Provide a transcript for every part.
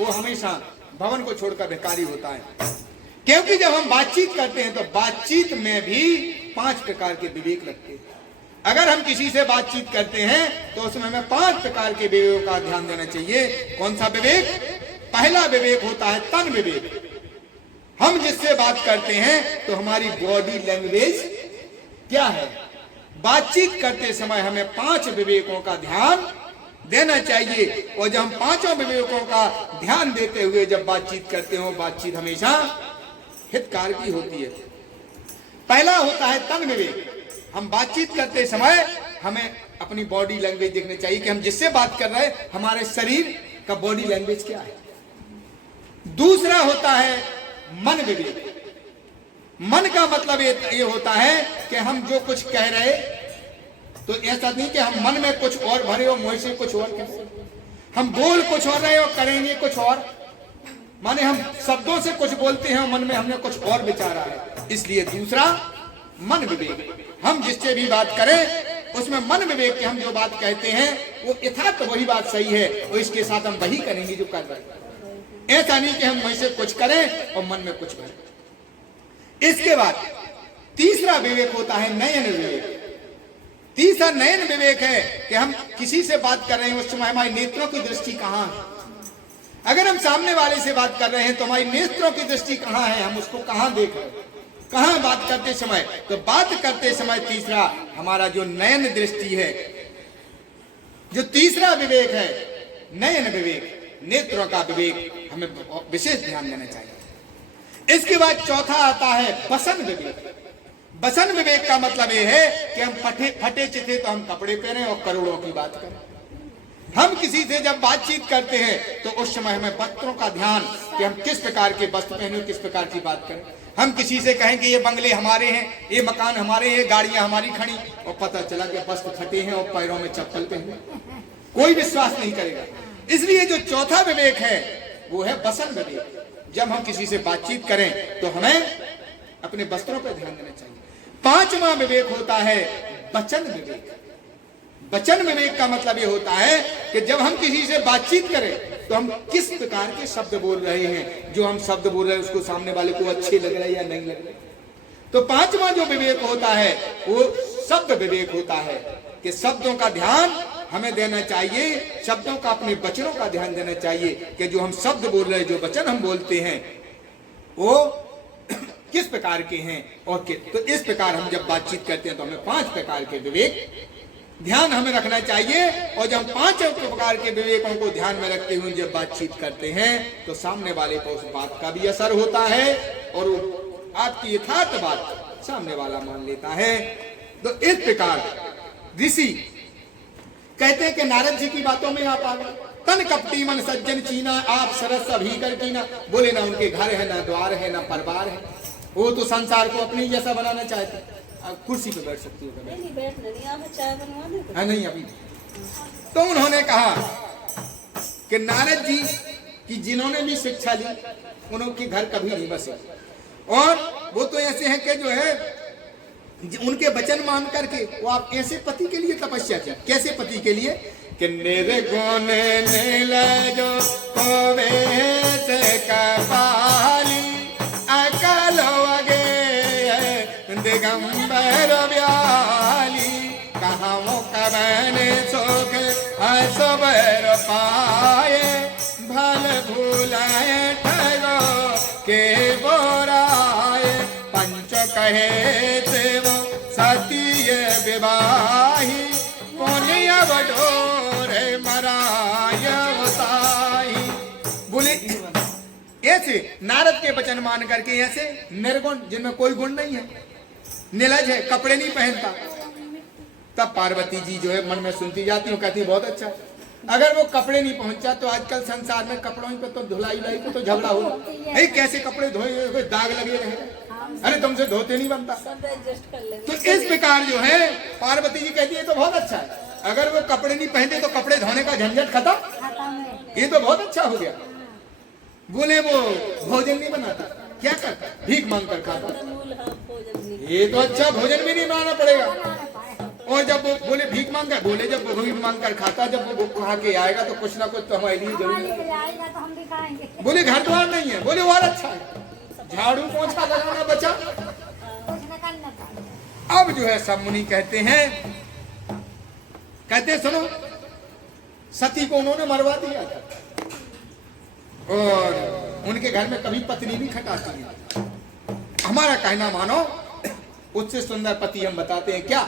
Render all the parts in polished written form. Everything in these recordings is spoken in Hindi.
वो हमेशा भवन को छोड़कर भिखारी होता है। क्योंकि जब हम बातचीत करते हैं तो बातचीत में भी 5 प्रकार के विवेक लगते हैं। अगर हम किसी से बातचीत करते हैं तो उसमें हमें 5 प्रकार के विवेकों का ध्यान देना चाहिए। कौन सा विवेक? पहला विवेक होता है तन विवेक। हम जिससे बात करते हैं तो हमारी बॉडी लैंग्वेज क्या है। बातचीत करते समय हमें 5 विवेकों का ध्यान देना चाहिए। और जब हम 5 विवेकों का ध्यान देते हुए जब बातचीत करते हो, बातचीत हमेशा हितकार की होती है। पहला होता है तन विवेक। हम बातचीत करते समय हमें अपनी बॉडी लैंग्वेज देखनी चाहिए कि हम जिससे बात कर रहे हैं हमारे शरीर का बॉडी लैंग्वेज क्या है। दूसरा होता है मन विवेक। मन का मतलब ये होता है कि हम जो कुछ कह रहे तो ऐसा नहीं कि हम मन में कुछ और भरे हो, मुंह से कुछ और कह रहे। हम बोल कुछ और रहे हो, करेंगे कुछ और। माने हम शब्दों से कुछ बोलते हैं, मन में हमने कुछ और विचारा है। इसलिए दूसरा मन विवेक। हम जिससे भी बात करें उसमें मन विवेक के हम जो बात कहते हैं वो यथार्थ वही बात सही है और इसके साथ हम वही करेंगे जो कर रहे हैं। ऐसा नहीं कि हम मुंह से कुछ करें और मन में कुछ भरें। इसके बाद तीसरा विवेक होता है नयन विवेक। तीसरा नयन विवेक है कि हम किसी से बात कर रहे हैं उस समय हमारे नेत्रों की दृष्टि कहां है। अगर हम सामने वाले से बात कर रहे हैं तो हमारी नेत्रों की दृष्टि कहां है, हम उसको कहां देख रहे हैं, कहां बात करते समय। तो बात करते समय तीसरा हमारा जो नयन दृष्टि है, जो तीसरा विवेक है नयन विवेक, नेत्रों का विवेक, हमें विशेष ध्यान देना चाहिए। इसके बाद चौथा आता है वसन विवेक। वसन विवेक का मतलब यह है कि हम फटे चिथे तो हम कपड़े पहने और करोड़ों की बात करें। हम किसी से जब बातचीत करते हैं तो उस समय हमें वस्त्रों का ध्यान कि हम किस प्रकार के वस्त्र पहने, किस प्रकार की बात करें। हम किसी से कहें कि ये बंगले हमारे हैं, ये मकान हमारे, ये गाड़ियां हमारी खड़ी, और पता चला कि वस्त्र फटे हैं और पैरों में चप्पल पहने, कोई विश्वास नहीं करेगा। इसलिए जो चौथा विवेक है वो है वसन विवेक। जब हम किसी से बातचीत करें तो हमें अपने वस्त्रों पर ध्यान देना चाहिए। पांचवा विवेक होता है वचन विवेक। वचन विवेक का मतलब ये होता है कि जब हम किसी से बातचीत करें तो हम किस प्रकार के शब्द बोल रहे हैं, जो हम शब्द बोल रहे हैं उसको सामने वाले को अच्छे लग रहे हैं या नहीं लग रहे। तो पांचवा जो विवेक होता है वो शब्द विवेक होता है कि शब्दों का ध्यान हमें देना चाहिए, शब्दों का, अपने वचनों का ध्यान देना चाहिए कि जो हम शब्द बोल रहे हैं, जो वचन हम बोलते हैं वो किस प्रकार के हैं। और तो इस प्रकार हम जब बातचीत करते हैं तो हमें 5 प्रकार के विवेक ध्यान हमें रखना चाहिए। और जब 5 प्रकार के विवेकों को ध्यान में रखते हुए जब बातचीत करते हैं तो सामने वाले को उस बात का भी असर होता है और आपकी यथार्थ बात सामने वाला मान लेता है। तो इस प्रकार ऋषि कहते हैं कि नारद जी की बातों में आप आ गए। तन कपटी मन सज्जन चीना, आप सरस भीकर कीना। बोले ना उनके घर है, ना द्वार है, ना परिवार है, वो तो संसार को अपनी जैसा बनाना चाहते। कुर्सी पे बैठ सकती हो। नहीं बैठना नहीं, आप चाय बनवा दो। नहीं अभी। तो उन्होंने कहा कि नारद जी की जिन्होंने भी शिक्षा ली उनके घर कभी नहीं बसे, और वो तो ऐसे हैं कि जो है उनके वचन मान करके वो आप ऐसे पति के लिए तपस्या की। कैसे पति के लिए कि निर्गुण नीलजो कोवे से कपाली अकल वगे दिगंबर व्याली कहाँ कबन सुख असबर पाए भल भूलाए ठगो के बोराए पंच कहे ते वो सतीय विवाही पुण्य बडोरे मराय वसाई। बोले ऐसे नारद के वचन मान करके, ऐसे निर्गुण जिनमें कोई गुण नहीं है, नीलज है, कपड़े नहीं पहनता। तब पार्वती जी जो है मन में सुनती जाती हूँ, कहती बहुत अच्छा। अगर वो कपड़े नहीं पहुंचा तो आजकल संसार में कपड़ों पे तो धुलाई पे तो झगड़ा हो, अरे कैसे कपड़े धोए, दाग लगे रहे, अरे तुमसे धोते नहीं बनता। तो इस प्रकार जो है पार्वती जी कहती है तो बहुत अच्छा है। अगर वो कपड़े नहीं पहनते तो कपड़े धोने का झंझट खत्म, ये तो बहुत अच्छा हो गया। बोले वो भोजन नहीं बनाता, क्या करता, भीख मांग कर खाता, ये तो अच्छा भोजन भी नहीं बनाना पड़ेगा। और जब वो बोले भीख मांग कर, बोले जब वो भीख मांग कर खाता, जब वो खा के आएगा तो कुछ ना कुछ तो हमारे लिए जरूर सिखाएंगे। बोले घर द्वार नहीं है, बोले और अच्छा है, झाड़ू पोछा लगाना बचा। कुछ न करना पड़ेगा। अब जो है सब मुनि कहते हैं, सुनो, सती को उन्होंने मरवा दिया था और उनके घर में कभी पत्नी भी खटाती है। हमारा कहना मानो, उससे सुंदर पति हम बताते हैं क्या,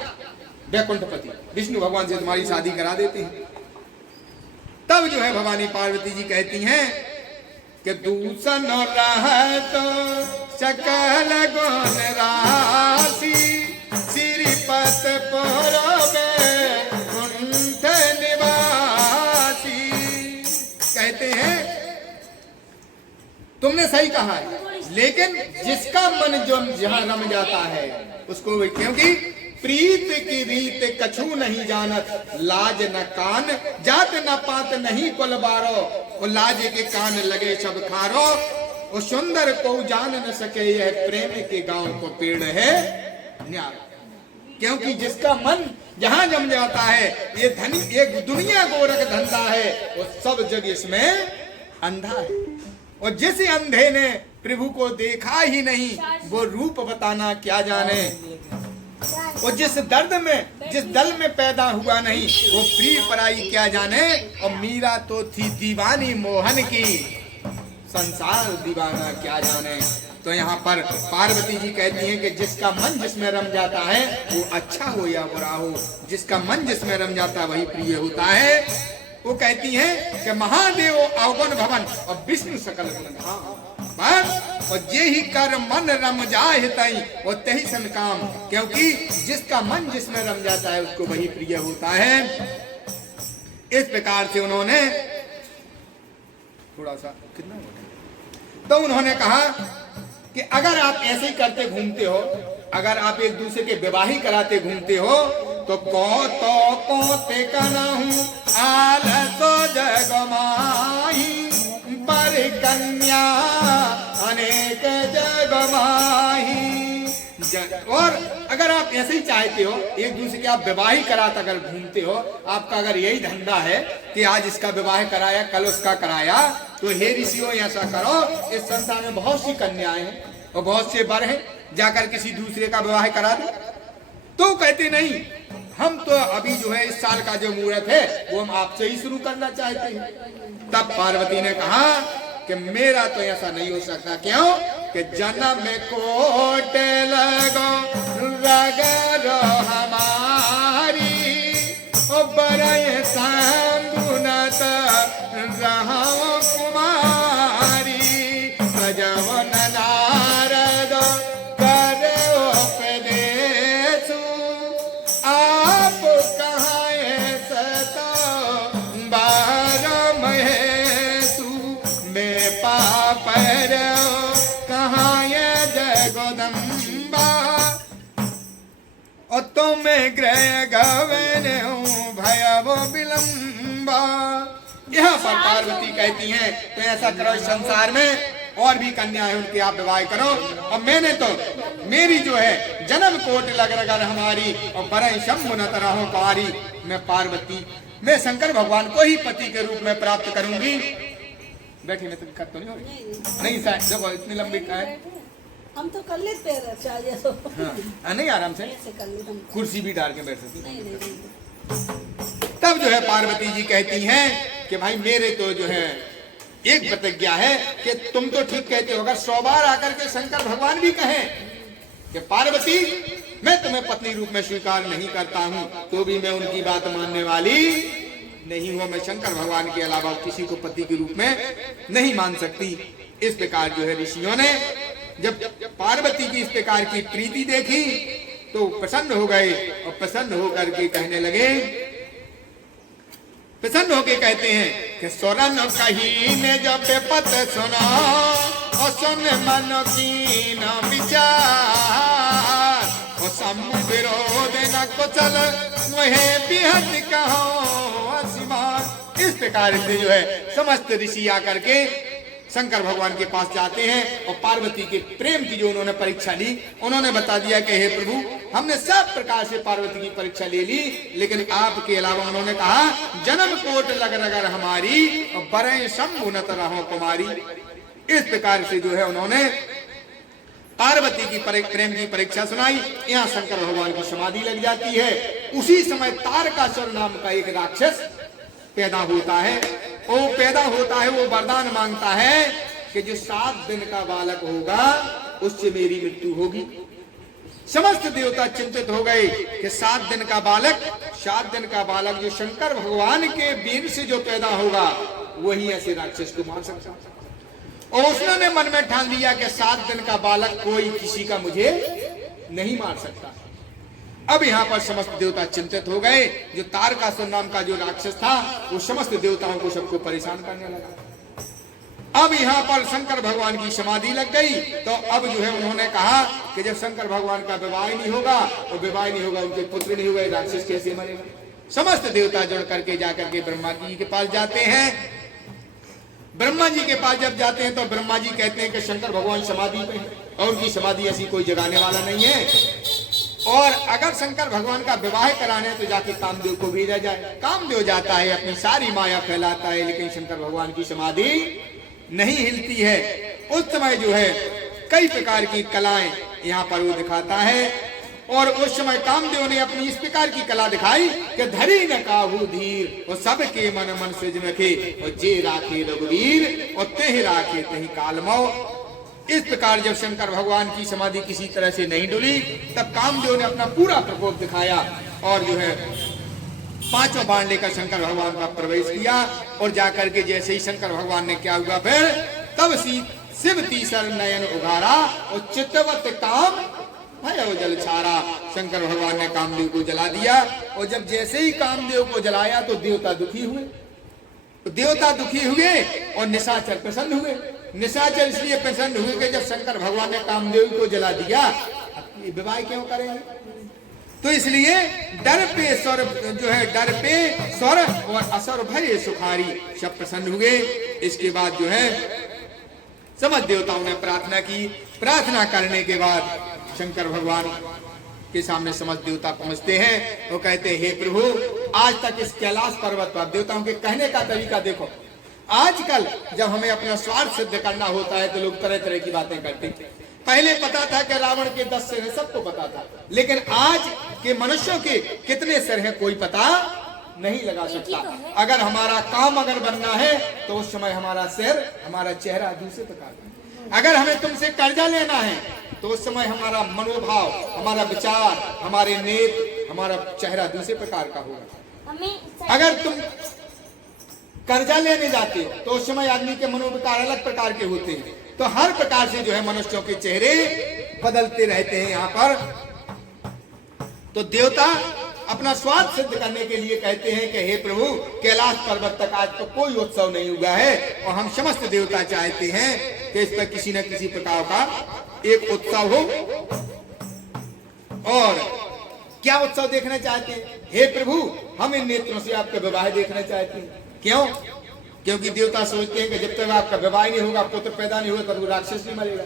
वैकुंठ पति विष्णु भगवान से तुम्हारी शादी करा देते हैं। तब जो है भवानी पार्वती जी कहती हैं कि दूषण रह तो सकल गुण राशि श्रीपत पुरबे कुंठ निवासी। कहते हैं तुमने सही कहा है, लेकिन जिसका मन जो जहां रम जाता है उसको, क्योंकि प्रीत की रीत कछु नहीं जानत, लाज न कान जात न पात नहीं कुल बारो, वो लाज के कान लगे सब खारो, वो सुंदर को जान न सके यह प्रेम के गांव को पेड़ है न्यार। क्योंकि जिसका मन जहां जम जाता है, ये धनी एक दुनिया गोरख धंधा है, वो सब जग इसमें अंधा है। और जिस अंधे ने प्रभु को देखा ही नहीं, वो रूप बताना क्या जाने। और जिस दर्द में, जिस दल में पैदा हुआ नहीं, वो प्रिय पराई क्या जाने। और मीरा तो थी दीवानी मोहन की, संसार दीवाना क्या जाने। तो यहाँ पर पार्वती जी कहती हैं कि जिसका मन जिसमें रम जाता है वो अच्छा हो या बुरा हो, जिसका मन जिसमें रम जाता है वही प्रिय होता है। वो कहती हैं कि महादेव अवगुण भवन और विष्णु सकल गुण धाम, और ये ही कर मन रम जाए तई और तही सन काम। क्योंकि जिसका मन जिसमें रम जाता है उसको वही प्रिय होता है। इस प्रकार से उन्होंने थोड़ा सा कितना तो उन्होंने कहा कि अगर आप ऐसे ही करते घूमते हो, अगर आप एक दूसरे के विवाही कराते घूमते हो, तो कोते कनहु आल तो जगमाही पर कन्या अनेक जगमाही। और अगर आप ऐसे ही चाहते हो, एक दूसरे के आप विवाही कराते अगर घूमते हो, आपका अगर यही धंधा है कि आज इसका विवाह कराया कल उसका कराया, तो हे ऋषियों ऐसा करो, इस संसार में बहुत सी कन्याएं हैं और बहुत से वर हैं, जाकर किसी दूसरे का विवाह करा दो। तो कहते नहीं, हम तो अभी जो है इस साल का जो मुहूर्त है वो हम आपसे ही शुरू करना चाहते हैं। तब पार्वती ने कहा कि मेरा तो ऐसा नहीं हो सकता। क्यों? कि जन्म कोट लगो रगरो हमारी, ओ बरय सांबुनत रहो कुमारी, सजवन नारद करे उपदेशु, आप कहाँ सतो बार महेशु, मैं पापर कहाँ जगदम्बा, और तुम्हें ग्रह गवन भयवो विलंबा। यहाँ पर पार्वती कहती हैं तो ऐसा करो, इस संसार में और भी कन्याएं उनके आप विवाह करो, और मैंने तो मेरी जो है जन्म कोट लग रगर हमारी, और बरई शंभु न तरहो कारी, मैं पार्वती मैं शंकर भगवान को ही पति के रूप में प्राप्त करूंगी। बैठे में तो दिक्कत तो नहीं होगी? नहीं साहब देखो इतनी लंबी है, हम तो कर लेते हैं चाहिए तो। हाँ, नहीं आराम से ऐसे कर लेते हम। कुर्सी भी डाल के बैठ सकती। नहीं नहीं नहीं। तब जो है पार्वती जी कहती हैं कि भाई मेरे तो जो है एक प्रतिज्ञा है कि तुम तो ठीक कहते हो, अगर 100 बार आकर के शंकर भगवान भी कहें कि पार्वती मैं तुम्हें पत्नी रूप में स्वीकार नहीं करता हूं, तो भी मैं उनकी बात मानने वाली नहीं हूं। मैं शंकर भगवान के अलावा किसी को पति के रूप में नहीं मान सकती। इस प्रकार जो है ऋषियों ने जब पार्वती की इस प्रकार की प्रीति देखी तो प्रसन्न हो गए, और प्रसन्न होकर के कहने लगे, प्रसन्न होके कहते हैं कि सोरन कही ने जब पत सुना, और सुन मन की न विचार, और सम विरोध न कुचल वहे बिहत कहो असिमार। इस प्रकार से जो है समस्त ऋषि आकर के शंकर भगवान के पास जाते हैं और पार्वती के प्रेम की जो उन्होंने परीक्षा ली, उन्होंने बता दिया कि हे प्रभु, हमने सब प्रकार से पार्वती की परीक्षा ले ली, लेकिन आपके अलावा उन्होंने कहा जन्म कोट लग रगर हमारी और बरे शंभु न तरह कुमारी। इस प्रकार से जो है उन्होंने पार्वती की प्रेम की परीक्षा सुनाई। यहाँ शंकर भगवान की समाधि लग जाती है। उसी समय तारकासुर नाम का एक राक्षस पैदा होता है। वो पैदा होता है, वो वरदान मांगता है कि जो 7 दिन का बालक होगा उससे मेरी मृत्यु होगी। समस्त देवता चिंतित हो गए कि 7 दिन का बालक जो शंकर भगवान के वीर से जो पैदा होगा वही ऐसे राक्षस को मार सकता है। और उसने मन में ठान लिया कि 7 दिन का बालक कोई किसी का मुझे नहीं मार सकता। अब यहाँ पर समस्त देवता चिंतित हो गए। जो तारकासुर नाम का जो राक्षस था वो समस्त देवताओं को सबको परेशान करने लगा। अब यहाँ पर शंकर भगवान की समाधि लग गई। तो अब जो है उन्होंने कहा कि जब शंकर भगवान का विवाह नहीं होगा और विवाह नहीं होगा, उनके पुत्र नहीं हुए, राक्षस कैसे मरेगा। समस्त देवता जुड़ करके जाकर के ब्रह्मा जी के पास जाते हैं। ब्रह्मा जी के पास जब जाते हैं तो ब्रह्मा जी कहते हैं कि शंकर भगवान समाधि पे हैं और उनकी समाधि ऐसी कोई जगाने वाला नहीं है। और अगर शंकर भगवान का विवाह कराने तो जाके कामदेव को भेजा जाए। कामदेव जाता है, अपनी सारी माया फैलाता है, लेकिन शंकर भगवान की समाधि नहीं हिलती है। उस समय जो है कई प्रकार की कलाएं यहाँ पर वो दिखाता है। और उस समय कामदेव ने अपनी इस प्रकार की कला दिखाई कि धरी न काहू धीर और सबके मन सृजन के और जे राखे रघुवीर और तेह राखे तही कालमो। इस प्रकार जब शंकर भगवान की समाधि किसी तरह से नहीं डुली, तब कामदेव ने अपना पूरा प्रकोप दिखाया और जो है 5वां बाण लेकर शंकर भगवान का प्रवेश किया। और जाकर के जैसे ही शंकर भगवान ने क्या हुआ फिर, तब शिव तीसर नयन उघारा और चित्तवत काम भय जल छारा। शंकर भगवान ने कामदेव को जला दिया। और जब जैसे ही कामदेव को जलाया तो देवता दुखी हुए और निशाचर प्रसन्न हुए। निशाचर इसलिए प्रसन्न हुए कि जब शंकर भगवान ने कामदेव को जला दिया, ये विवाह क्यों करेंगे। तो इसलिए डर पे स्वर और असर भरे सुखारी, सब प्रसन्न हुए। इसके बाद जो है समस्त देवताओं ने प्रार्थना की। प्रार्थना करने के बाद शंकर भगवान के सामने समस्त देवता पहुंचते हैं। वो कहते हैं हे प्रभु, आज तक इस कैलाश पर्वत पर देवताओं के कहने का तरीका देखो। आजकल जब हमें अपना स्वार्थ सिद्ध करना होता है तो लोग तरह तरह की बातें करते हैं। पहले पता था कि रावण के 10 सिर हैं, सबको पता था, लेकिन आज के मनुष्यों के कितने सिर हैं कोई पता नहीं लगा सकता। अगर हमारा काम अगर बनना है तो उस समय हमारा सिर, हमारा चेहरा दूसरे प्रकार। अगर हमें तुमसे कर्जा लेना है तो उस समय हमारा मनोभाव, हमारा विचार, हमारे नेत्र, हमारा चेहरा दूसरे प्रकार का होगा। अगर तुम कर्जा लेने जाते हो तो उस समय आदमी के मनोविकार अलग प्रकार के होते हैं। तो हर प्रकार से जो है मनुष्यों के चेहरे बदलते रहते हैं यहाँ पर। तो देवता अपना स्वार्थ सिद्ध करने के लिए कहते हैं कि हे प्रभु, कैलाश पर्वत तक आज तो कोई उत्सव नहीं हुआ है और हम समस्त देवता चाहते हैं कि इस पर किसी न किसी प्रकार का एक उत्सव हो। और क्या उत्सव देखना चाहते हैं? हे प्रभु, हम इन नेत्रों से आपका विवाह देखना चाहते हैं। क्यों? क्योंकि देवता सोचते हैं कि जब तक आपका विवाह नहीं होगा, पुत्र पैदा नहीं होगा, तब राक्षस नहीं मरेगा।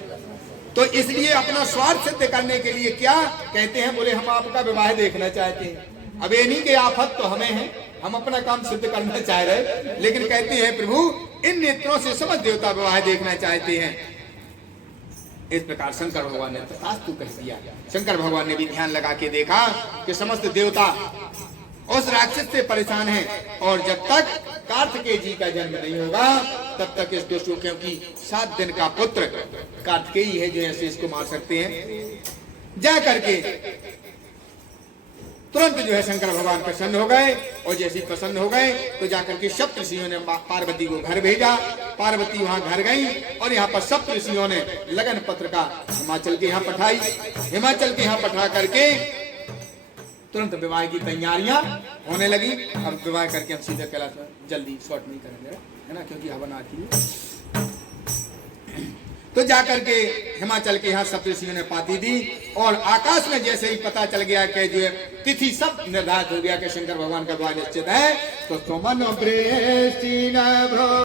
तो इसलिए अपना स्वार्थ सिद्ध करने के लिए क्या कहते हैं, बोले हम आपका विवाह देखना चाहते हैं। अब ये नहीं कि आफत तो हमें है, हम अपना काम सिद्ध करना चाह रहे, लेकिन कहते हैं प्रभु, इन नेत्रों से समस्त देवता विवाह देखना चाहते हैं। इस प्रकार शंकर भगवान ने तथास्तु कह दिया। शंकर भगवान ने भी ध्यान लगा के देखा कि समस्त देवता उस राक्षस से परेशान हैं और जब तक कार्तिकेय जी का जन्म नहीं होगा तब तक इस दोषों, क्योंकि 7 दिन का पुत्र कार्तिकेय है जो ऐसे इसको मार सकते हैं। जा करके तुरंत जो है शंकर भगवान प्रसन्न हो गए। और जैसे प्रसन्न हो गए तो जाकर के सप्त ऋषियों ने पार्वती को घर भेजा। पार्वती वहां घर गई और यहाँ पर सप्त ऋषियों ने लगन पत्र का हिमाचल के यहाँ पठाई। हिमाचल के यहाँ पठा करके तुरंत विवाह की तैयारियां होने लगी। अब विवाह करके हम सीधे कैलाश में जल्दी शॉर्ट नहीं करेंगे, है ना, क्योंकि हवन आती है। तो जाकर के हिमाचल के यहाँ सप्तऋषियों ने पाती दी और आकाश में जैसे ही पता चल गया कि जो तिथि सब निर्धारित हो गया कि शंकर भगवान का विवाह निश्चित है, तो सुमन